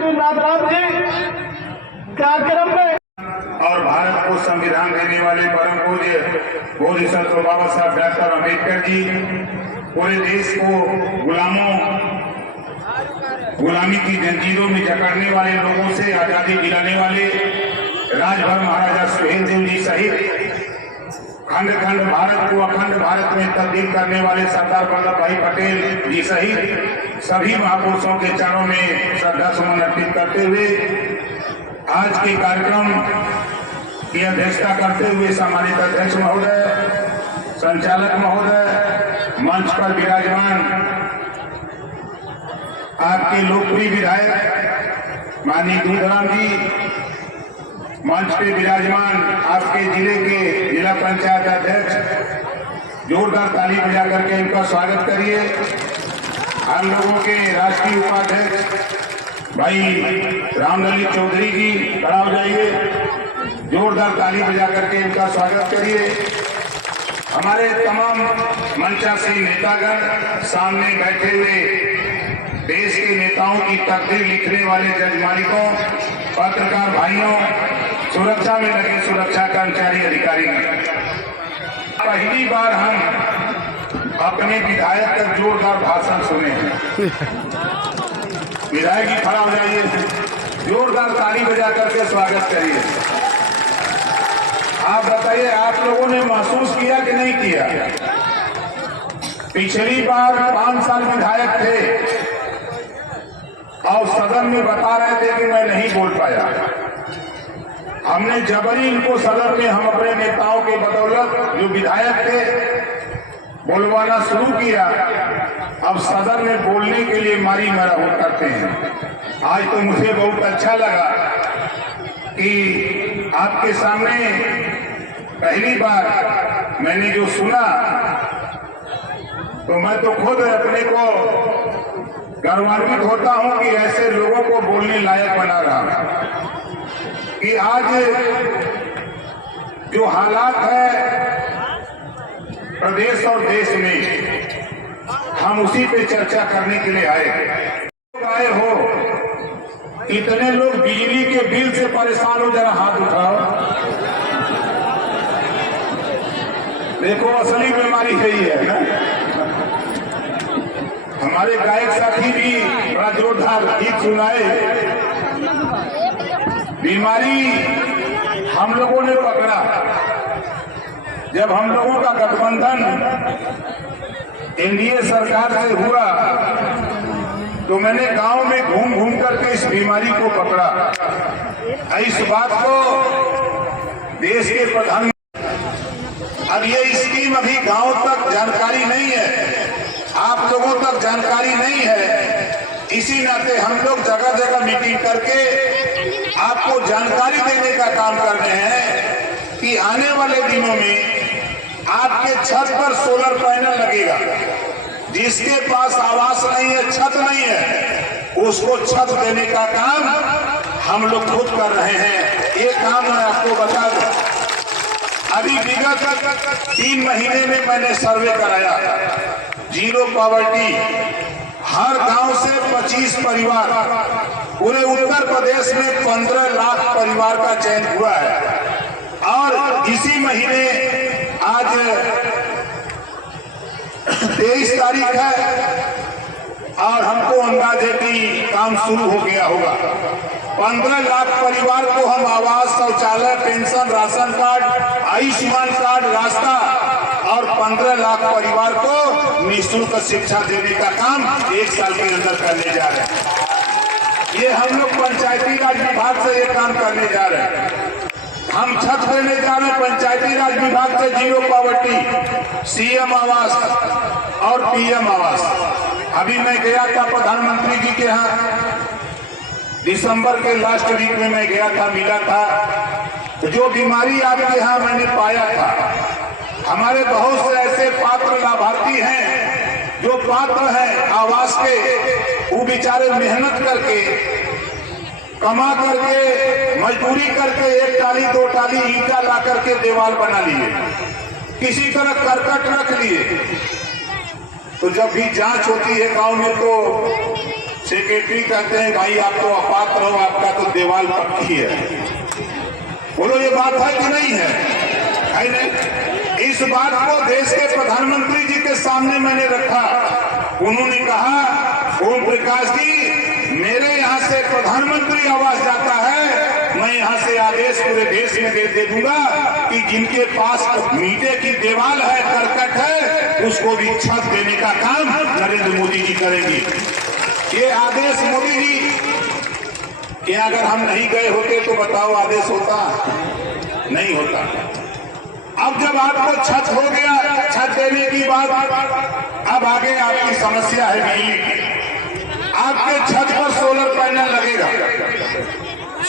नाथराम जी कार्यक्रम में और भारत को संविधान देने वाले परम पूज्य बोधि सत्व बाबा साहब डॉक्टर अम्बेडकर जी पूरे देश को गुलामी की जंजीरों में जकड़ने वाले लोगों से आजादी दिलाने वाले राजभर महाराजा सुहेलदेव जी सहित खंड खंड भारत को अखंड भारत में तब्दील करने वाले सरदार वल्लभ भाई पटेल जी सहित सभी महापुरुषों के चरणों में श्रद्धा सुमन अर्पित करते हुए आज के कार्यक्रम की अध्यक्षता करते हुए सम्मानित अध्यक्ष महोदय, संचालक महोदय, मंच पर विराजमान आपके लोकप्रिय विधायक माननीय दूधराम जी, मंच पे विराजमान आपके जिले के जिला पंचायत अध्यक्ष, जोरदार ताली बजा करके इनका स्वागत करिए। हम लोगों के राष्ट्रीय उपाध्यक्ष भाई रामललित चौधरी जी खड़ा हो जाइए, जोरदार ताली बजा करके इनका स्वागत करिए। हमारे तमाम मंचासीन नेतागण, सामने बैठे हुए देश के नेताओं की तकदीर लिखने वाले जज मालिकों, पत्रकार भाइयों, सुरक्षा में लगे सुरक्षा कर्मचारी अधिकारी, पहली बार हम अपने विधायक का जोरदार भाषण सुने हैं। विधायक जी खड़ा हो जाइए, जोरदार ताली बजा करके स्वागत करिए। आप बताइए, आप लोगों ने महसूस किया कि नहीं किया? पिछली बार 5 साल विधायक थे और सदन में बता रहे थे कि मैं नहीं बोल पाया। हमने जबरी इनको सदन में हम अपने नेताओं के बदौलत जो विधायक थे बोलवाना शुरू किया। अब सदन में बोलने के लिए मारी मरहूं करते हैं। आज तो मुझे बहुत अच्छा लगा कि आपके सामने पहली बार मैंने जो सुना तो मैं तो खुद अपने को गर्वान्वित होता हूं कि ऐसे लोगों को बोलने लायक बना रहा कि आज जो हालात है प्रदेश और देश में, हम उसी पे चर्चा करने के लिए आए हो। इतने लोग बिजली के बिल से परेशान हो, जरा हाथ उठाओ। देखो असली बीमारी यही है ना। हमारे गायक साथी भी बड़ा जोरदार गीत सुनाए। बीमारी हम लोगों ने पकड़ा जब हम लोगों का गठबंधन एनडीए सरकार से हुआ, तो मैंने गांव में घूम घूम करके इस बीमारी को पकड़ा। इस बात को देश के प्रधानमंत्री, अब ये स्कीम अभी गांव तक जानकारी नहीं है, आप लोगों तक जानकारी नहीं है। इसी नाते हम लोग जगह जगह मीटिंग करके आपको जानकारी देने का काम कर रहे हैं कि आने वाले दिनों में आपके छत पर सोलर पैनल लगेगा। जिसके पास आवास नहीं है, छत नहीं है, उसको छत देने का काम हम लोग खुद कर रहे हैं। ये काम मैं आपको बता दूं, अभी विगत 3 महीने में मैंने सर्वे कराया। जीरो पॉवर्टी, हर गांव से 25 परिवार, पूरे उत्तर प्रदेश में 15 लाख परिवार का चयन हुआ है। और इसी महीने आज 23 तारीख है और हमको अंदाज है कि काम शुरू हो गया होगा। 15 लाख परिवार को हम आवास, शौचालय, pension, ration card, Ayushman card, रास्ता और 15 लाख परिवार को निःशुल्क शिक्षा देने का काम 1 साल के अंदर करने जा रहे हैं। ये हम लोग पंचायती राज विभाग से ये काम करने जा रहे हैं। हम छत देने जा रहे हैं पंचायती राज विभाग से, जीरो पॉवर्टी, सीएम आवास और पीएम आवास। अभी मैं गया था प्रधानमंत्री जी के यहाँ, दिसंबर के लास्ट वीक में मैं गया था, मिला था। जो बीमारी आपके यहाँ मैंने पाया था, हमारे बहुत से ऐसे पात्र लाभार्थी हैं जो पात्र हैं आवास के, वो बेचारे मेहनत करके, कमा करके, मजदूरी करके 1 टाली 2 टाली ईंटा ला करके दीवार बना लिए, किसी तरह करकट रख लिए। तो जब भी जांच होती है गांव में तो सेक्रेटरी कहते हैं भाई आप तो अपात्र हो, आपका तो दीवार पक्की है। बोलो ये बात है कि नहीं है नहीं? इस बात को देश के प्रधानमंत्री जी के सामने मैंने रखा। उन्होंने कहा ओम प्रकाश जी मेरे यहाँ से प्रधानमंत्री आवास जाता है, मैं यहाँ से आदेश पूरे देश में दे दूंगा कि जिनके पास मीटे की दीवार है, करकट है, उसको भी छत देने का काम नरेंद्र मोदी जी करेंगे। ये आदेश मोदी जी कि अगर हम नहीं गए होते तो बताओ आदेश होता? नहीं होता। अब जब आपको छत हो गया, छत देने की बात, अब आगे आपकी समस्या है बिजली की। आपके छत पर सोलर पैनल लगेगा।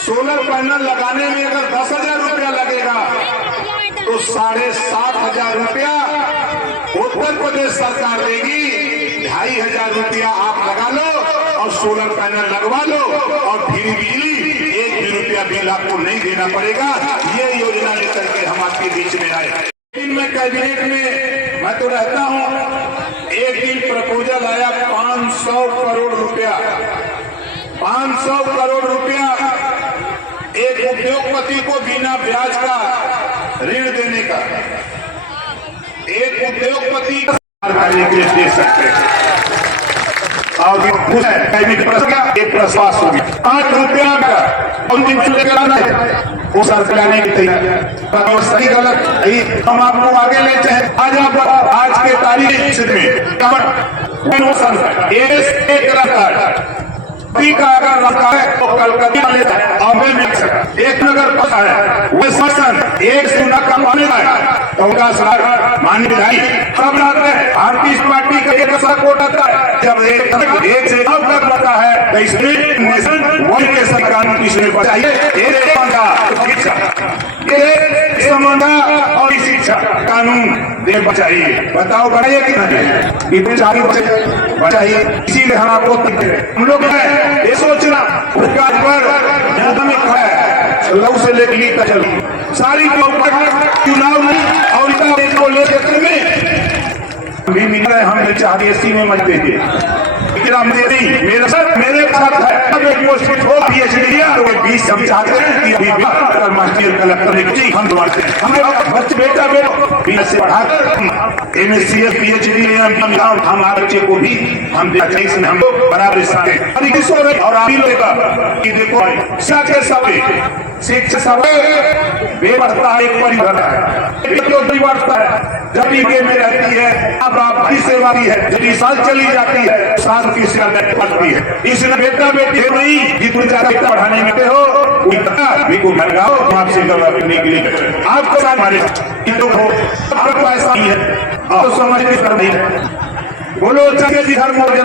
सोलर पैनल लगाने में अगर 10,000 रुपया लगेगा तो 7,500 रुपया उत्तर प्रदेश सरकार देगी। 2,500 रुपया आप लगा लो और सोलर पैनल लगवा लो और फ्री बिजली, 1 भी रुपया बिल आपको नहीं देना पड़ेगा। ये योजना लेकर के हम आपके बीच में आए। लेकिन मैं कैबिनेट में मैं तो रहता हूँ, एक दिन प्रपोजल आया 500 करोड़ रुपया, 500 करोड़ रुपया एक उद्योगपति को बिना ब्याज का ऋण देने का। एक उद्योगपति दे सकते हैं और एक प्रश्वास होगी 8 रुपया का अंतिम चुनाव है वो सरकार लाने की तैयारी। सही गलत हम आपको आगे ले चले। आज के तारीख में का अगर रखा है तो कलकत्ता लेता है और एक नगर पता है वो शासन एक सुना का माने तो उनका सलाह मान्य विधायी सब रहते हैं। भारतीय पार्टी का एक ऐसा कोट आता है जब एक से अब तक रहता है तो इसमें नेशन वन के सरकार किसने बताइए और शिक्षा कानून दे बचाइए। बताओ बढ़ाइए कि नहीं बचाइए। इसीलिए हम आपको हम लोग ये सोचना लव से लेकर चल सारी चुनाव और को लेकर में भी हम चाहते इसी में मत देंगे। मेरे साथ है PhD तो 20 हम चाहते हैं कि अभी मास्टर कलेक्टर हम दौड़ते हैं। हमें बच्चे बेटा से पढ़ाकर MSc PhD हम बच्चे को भी हम इसमें हम बराबर और आप ही देखो शिक्षा के समय शिक्षा समय बढ़ता है, एक परिवार है बढ़ता है। जब ये में रहती है अब आपकी सेवा भी है, यदि साल चली जाती है साल की सेवा बढ़ती है। इसलिए बेटा बेटे नहीं जितनी बेटा पढ़ाने में हो को भरगाओ आपसे करने के लिए आपको हमारे आपको ऐसा ही है और समझ के कर नहीं है। बोलो चलिए जी हर मोर्चा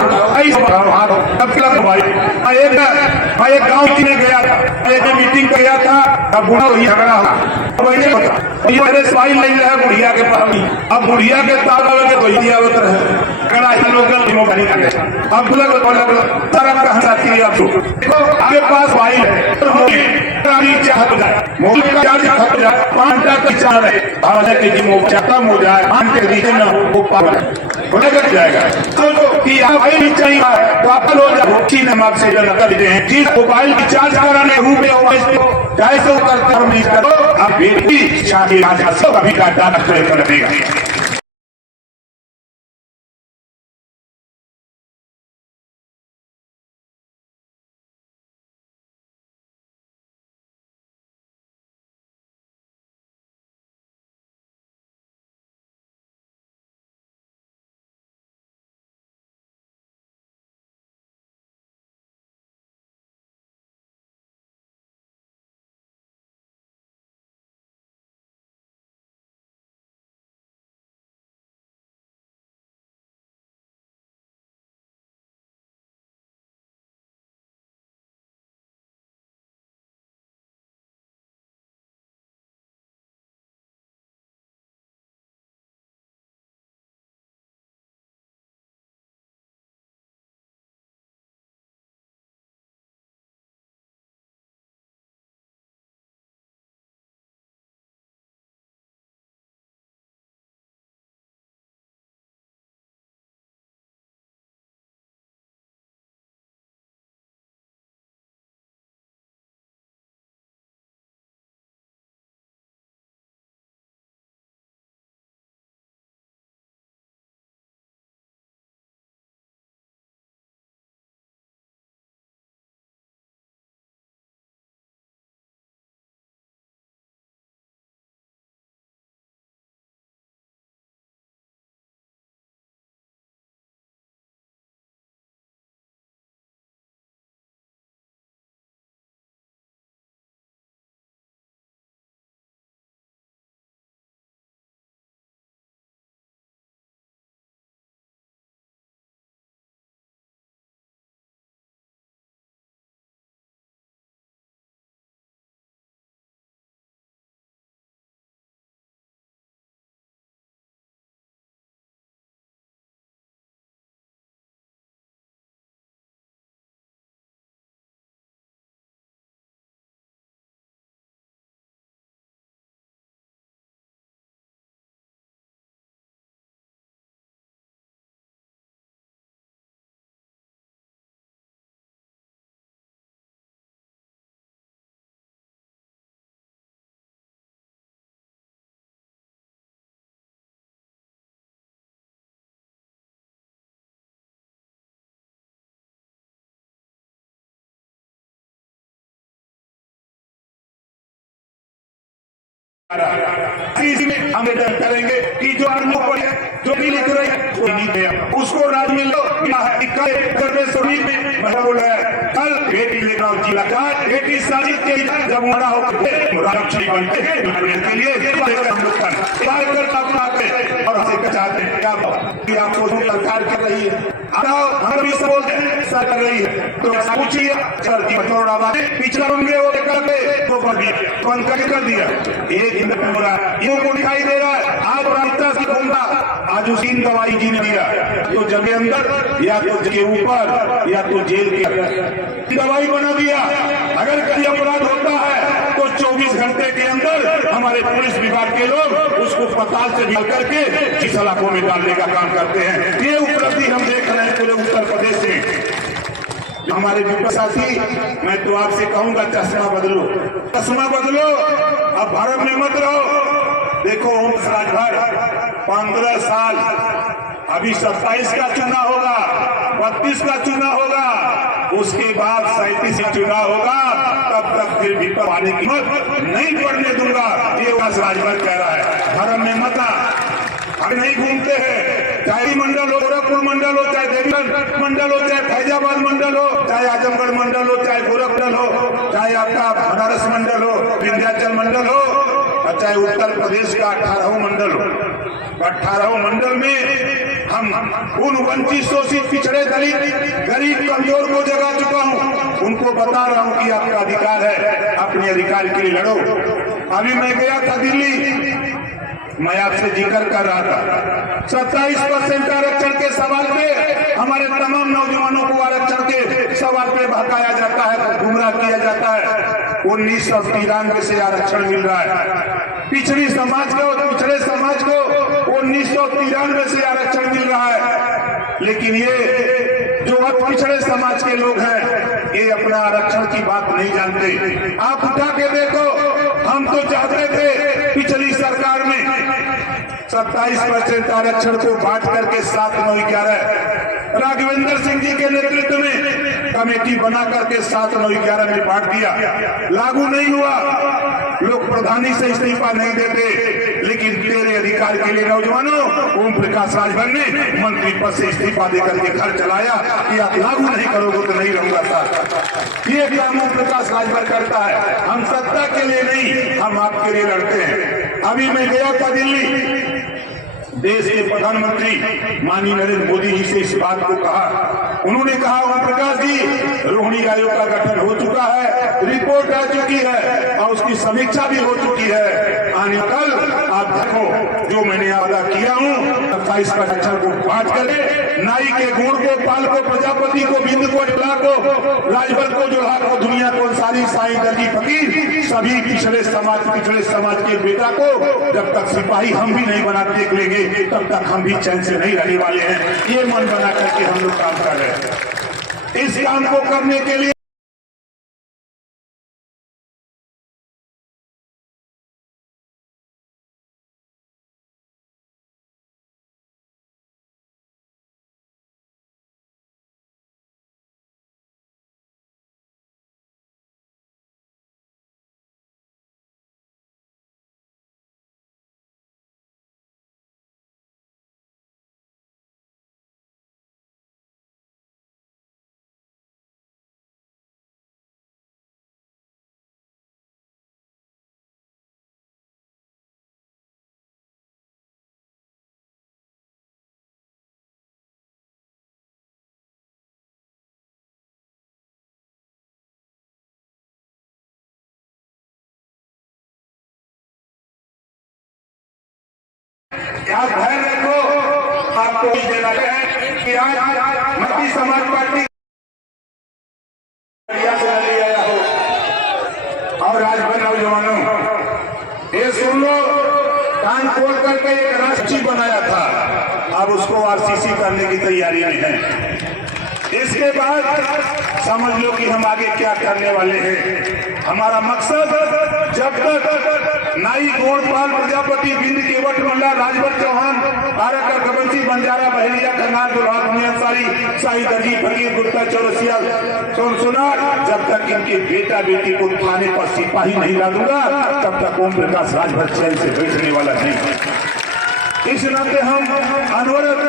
एक गाँव में गया था, एक मीटिंग कर गया था, अब बूढ़ा वही झगड़ा हुआ मेरे स्वाइल नहीं रहा बुढ़िया के पास। अब बुढ़िया के ताल के भैया उतर है अब तरफ कहा जाती है। आपके पास वाइल है खत्म हो जाए जाएगा कि हम आपसे जो नकल देते हैं जिस मोबाइल की चार्ज कराने रूप चाहे तो करते आप बेटी शादी अभी का डाटा कर देगा। में हम करेंगे कि जो जो भी लिख रहे हैं वो नहीं दे उसको राज में लो कल बेटी लेकर जिला का बेटी शादी के जब बड़ा हो रक्षी बनते हैं के लिए हम लोग और हमसे चाहते हैं क्या कि आपको सरकार कर रही है हम भी बोलते हैं कर रही है तो पूछिए सर जी बतौर पिछला होंगे वो बंद कर दिया एक दिन यूं को दिखाई दे रहा है आज रास्ता से घूमना आज उसी दवाई जी ने दिया तो जब अंदर या तो के ऊपर या तो जेल के दवाई बना दिया। अगर कहीं अपराध होता है तो 24 घंटे के अंदर हमारे पुलिस विभाग के लोग उसको पताल से निकल करके सलाखों में डालने का काम करते हैं। ये उपलब्धि हम देख रहे हैं पूरे उत्तर प्रदेश में। हमारे विपक्ष साथी मैं तो आपसे कहूंगा चश्मा बदलो अब भारत में मत रहो। देखो राजभर 15 साल अभी 27 का चुनाव होगा 32 का चुनाव होगा उसके बाद 37 का चुनाव होगा तब तक फिर विपक्ष आने की हिम्मत नहीं पड़ने दूंगा। ये राजभर कह रहा है भारत में मत हम नहीं घूमते हैं चाहे मंडल हो गोरखपुर मंडल हो चाहे देवीगंज मंडल हो चाहे फैजाबाद मंडल हो चाहे आजमगढ़ मंडल हो चाहे गोरखपुर हो चाहे आपका बनारस मंडल हो विंध्याचल मंडल हो और चाहे उत्तर प्रदेश का 18वां मंडल हो। 18वां मंडल में हम उन वंचित शोषित पिछड़े दलित गरीब कमजोर को जगा चुका हूँ। उनको बता रहा हूँ कि आपका अधिकार है अपने अधिकार के लिए लड़ो। अभी मैं गया था दिल्ली मैं आपसे जिक्र कर रहा था 27% आरक्षण के सवाल पे हमारे तमाम नौजवानों को आरक्षण के सवाल पे भड़काया जाता है गुमराह किया जाता है। 1993 से आरक्षण मिल रहा है पिछड़े समाज को 1993 से आरक्षण मिल रहा है। लेकिन ये जो अब पिछड़े समाज के लोग हैं ये अपना आरक्षण की बात नहीं जानते। आप उठा के देखो हम तो चाहते थे पिछली सरकार में 27% आरक्षण को बांट करके 7, 9, 11 राघवेंद्र सिंह जी के नेतृत्व में कमेटी बना करके 7, 9, 11 में बांट दिया। लागू नहीं हुआ लोग प्रधानी से इस्तीफा नहीं देते। लेकिन तेरे अधिकार के लिए नौजवानों ओम प्रकाश राजभर ने मंत्री पद से इस्तीफा देकर के घर चलाया कि आप लागू नहीं करोगे तो नहीं रहूंगा सर। ये काम ओम प्रकाश राजभर करता है। हम सत्ता के लिए नहीं हम आपके लिए लड़ते हैं। अभी मैं गया था दिल्ली देश के प्रधानमंत्री माननीय नरेंद्र मोदी जी से इस बात को कहा। उन्होंने कहा ओम प्रकाश जी रोहिणी आयोग का गठन हो चुका है रिपोर्ट आ चुकी है और उसकी समीक्षा भी हो चुकी है। आने कल आप देखो जो मैंने वादा किया हूँ 27 आरक्षण को बांट कर नाई के गुण को पाल को प्रजापति को बिंद को टिला को राजभर को जोड़ा को दुनिया को सारी साई दर्जी फकीर सभी पिछड़े समाज के बेटा को जब तक सिपाही हम भी नहीं बना देख लेंगे तब तक हम भी चैन से नहीं रहने वाले हैं। ये मन बना करके हम लोग काम कर रहे हैं। इस काम को करने के लिए आप ध्यान रखो आपको देना है कि आज मती समाज पार्टी से आया हो और राजभर नौजवानों ये सुन लो कान खोल करके एक राष्ट्रीय बनाया था अब उसको आरसीसी करने की तैयारी में है। इसके बाद समझ लो कि हम आगे क्या करने वाले हैं। हमारा मकसद जब तक नाई गोड़पाल प्रजापति बिंद केवट मल्ला राजभर चौहान आरकर कबंसी बंजारा बहेलिया कन्नार दुल्हार अंसारी शाही दर्जी फकीर गुप्ता चौरसिया सोनसुनार, जब तक इनके बेटा बेटी को थाने पर सिपाही नहीं डालूंगा तब तक ओम प्रकाश राजभर चैन से बैठने वाला नहीं। इस नाते हम अनवरत,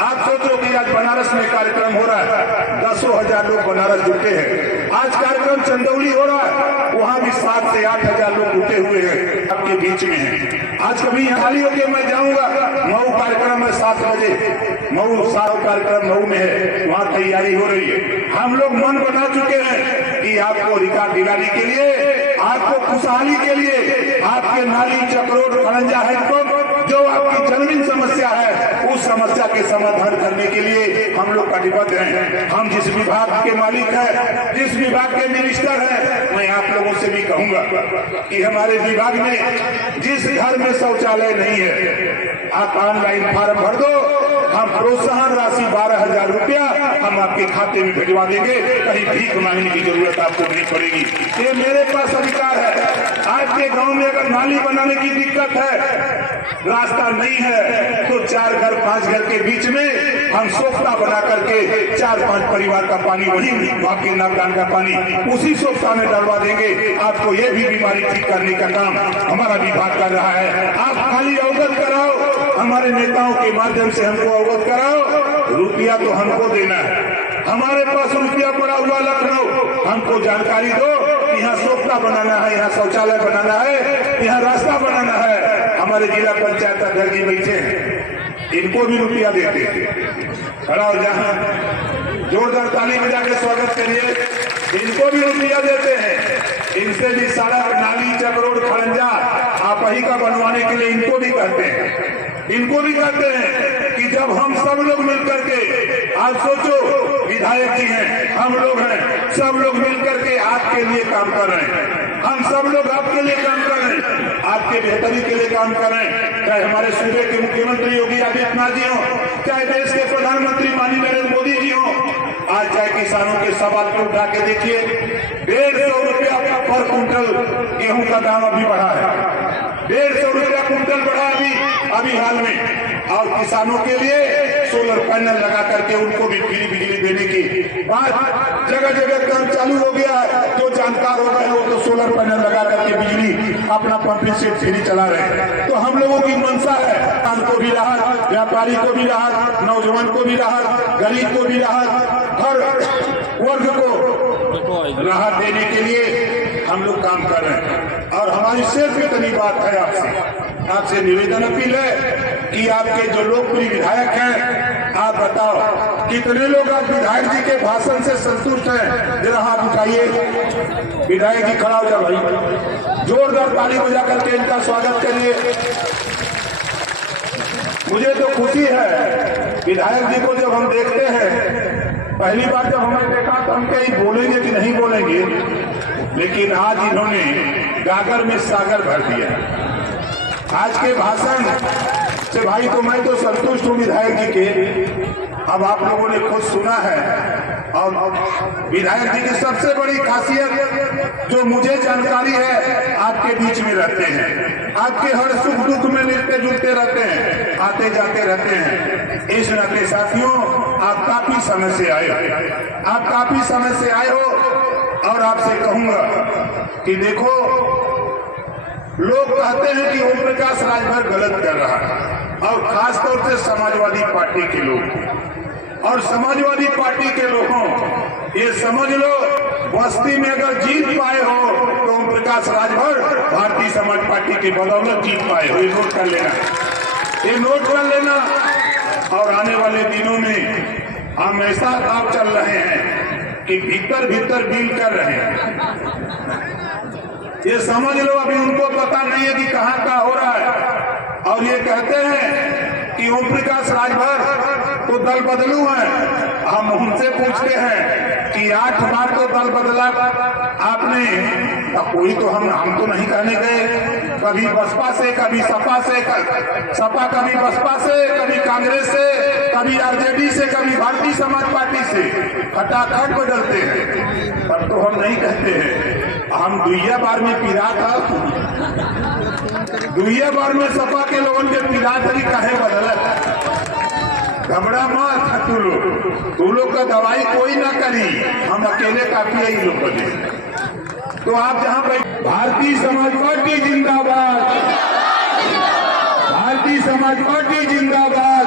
आप सोचो कि आज बनारस में कार्यक्रम हो रहा है, 10,000 लोग बनारस जुटे हैं। आज कार्यक्रम चंदौली हो रहा है, वहां भी 7 से 8,000 लोग जुटे हुए हैं, आपके बीच में हैं। आज कभी यहाँ खाली होकर मैं जाऊंगा, मऊ कार्यक्रम है 7 बजे, मऊ सारा कार्यक्रम मऊ में है, वहाँ तैयारी हो रही है। हम लोग मन बना चुके हैं कि आपको अधिकार दिलाने के लिए, आपको खुशहाली के लिए, आपके नाली चक्रोट खड़ंजा है जो आपकी जन्मदिन समस्या है, उस समस्या के समाधान करने के लिए हम लोग कटिबद्ध हैं। हम जिस विभाग के मालिक हैं, जिस विभाग के मिनिस्टर हैं, मैं आप लोगों से भी कहूंगा कि हमारे विभाग में जिस घर में शौचालय नहीं है, आप ऑनलाइन फॉर्म भर दो, हम प्रोत्साहन राशि 12,000 रुपया हम आपके खाते में भिजवा देंगे, कहीं भीख मांगने की जरूरत आपको नहीं पड़ेगी। ये मेरे पास अधिकार है। आपके गांव में अगर नाली बनाने की दिक्कत है, रास्ता नहीं है, तो 4 घर 5 घर के बीच में हम सोखता बना करके 4-5 परिवार का पानी, वही आपके नापदान का पानी उसी सोखता में डलवा देंगे। आपको ये भी बीमारी ठीक करने का काम हमारा विभाग कर रहा है। आप खाली अवगत कराओ, हमारे नेताओं के माध्यम से हमको अवगत कराओ। रुपया तो हमको देना है, हमारे पास रुपया पड़ा हुआ लखनऊ, हमको जानकारी दो, यहाँ सोखता बनाना है, यहाँ शौचालय बनाना है, यहाँ रास्ता बनाना है। हमारे जिला पंचायत अध्यक्ष जी बैठे हैं, इनको भी रुपया देते हैं, खड़ा हो जहाँ जोरदार ताली बजा के स्वागत करिए, इनको भी रुपया देते हैं। इनसे भी सड़क नाली चक्रोट खड़ंजा आप ही का बनवाने के लिए इनको भी कहते हैं, इनको भी कहते हैं कि जब हम सब लोग मिलकर के, आप सोचो विधायक जी हैं, हम लोग हैं, सब लोग मिलकर के आपके लिए काम कर रहे हैं, हम सब लोग आपके लिए काम कर रहे हैं, आपके बेहतरी के लिए काम कर रहे हैं। चाहे हमारे सूबे के मुख्यमंत्री योगी आदित्यनाथ जी हो, चाहे देश के प्रधानमंत्री माननीय नरेंद्र मोदी जी हो, आज चाहे किसानों के सवाल को उठा के देखिए, 150 रुपया पर कुंटल गेहूं का दाम अभी बढ़ा है, 150 रुपया कुंटल बढ़ा अभी हाल में। और किसानों के लिए सोलर पैनल लगा करके उनको भी फ्री बिजली देने की बात जगह जगह काम चालू हो गया है। जो जानकार हो गए वो तो सोलर पैनल लगा करके बिजली अपना पंपिंग सेट फ्री चला रहे हैं। तो हम लोगों की मंशा है, किसान को भी राहत, व्यापारी को भी राहत, नौजवान को भी राहत, गरीब को भी राहत, हर वर्ग को राहत देने के लिए हम लोग काम कर रहे हैं। और हमारी सिर्फ इतनी बात है, आपसे निवेदन अपील है कि आपके जो लोकप्रिय विधायक हैं, आप बताओ कितने लोग आप विधायक जी के भाषण से संतुष्ट हैं? जरा हाथ उठाइए, विधायक जी खड़ा हो जाओ भाई, जोरदार ताली बजा करके इनका स्वागत करिए। मुझे तो खुशी है, विधायक जी को जब हम देखते हैं, पहली बार जब हमने देखा तो हम कहीं बोलेंगे कि नहीं बोलेंगे, लेकिन आज इन्होंने गागर में सागर भर दिया। आज के भाषण से भाई तो मैं तो संतुष्ट हूँ विधायक जी के। अब आप लोगों ने खुद सुना है, और विधायक जी की सबसे बड़ी खासियत जो मुझे जानकारी है, आपके बीच में रहते हैं, आपके हर सुख दुख में मिलते जुलते रहते हैं, आते जाते रहते हैं। इस नाते साथियों, आप काफी समय से आए हो, आप काफी समय से आए हो, और आपसे कहूंगा कि देखो, लोग कहते हैं कि ओम प्रकाश राजभर गलत कर रहा है, और खासतौर से समाजवादी पार्टी के लोग, और समाजवादी पार्टी के लोगों, ये समझ लो बस्ती में अगर जीत पाए हो तो ओम प्रकाश राजभर भारतीय समाज पार्टी की बदौलत जीत पाए हो। ये नोट कर लेना, ये नोट कर लेना। और आने वाले दिनों में हम ऐसा काम चल रहे हैं कि भीतर भीतर बिल कर रहे हैं। ये समझ लो, अभी उनको पता नहीं है कि कहाँ का हो रहा है, और ये कहते हैं कि ओम प्रकाश राजभर तो दल बदलू है। हम उनसे पूछते हैं कि 8 बार तो दल बदला आपने, कोई तो हम तो नहीं कहने गए, कभी बसपा से, कभी सपा से, सपा कभी बसपा से, कभी कांग्रेस से, कभी आरजेडी से, कभी भारतीय समाज पार्टी से, खटाखट बदलते हैं। पर तो हम नहीं कहते हैं हम दुइया बार में पीरा था, दुइया बार में सपा के लोगों के पीरा तरी काहे बदलत। घबरा मत तू लोग का दवाई कोई ना करी, हम अकेले काफी है इन लोग बने। तो आप जहां पर भारतीय समाज पार्टी जिंदाबाद, भारतीय समाज पार्टी जिंदाबाद।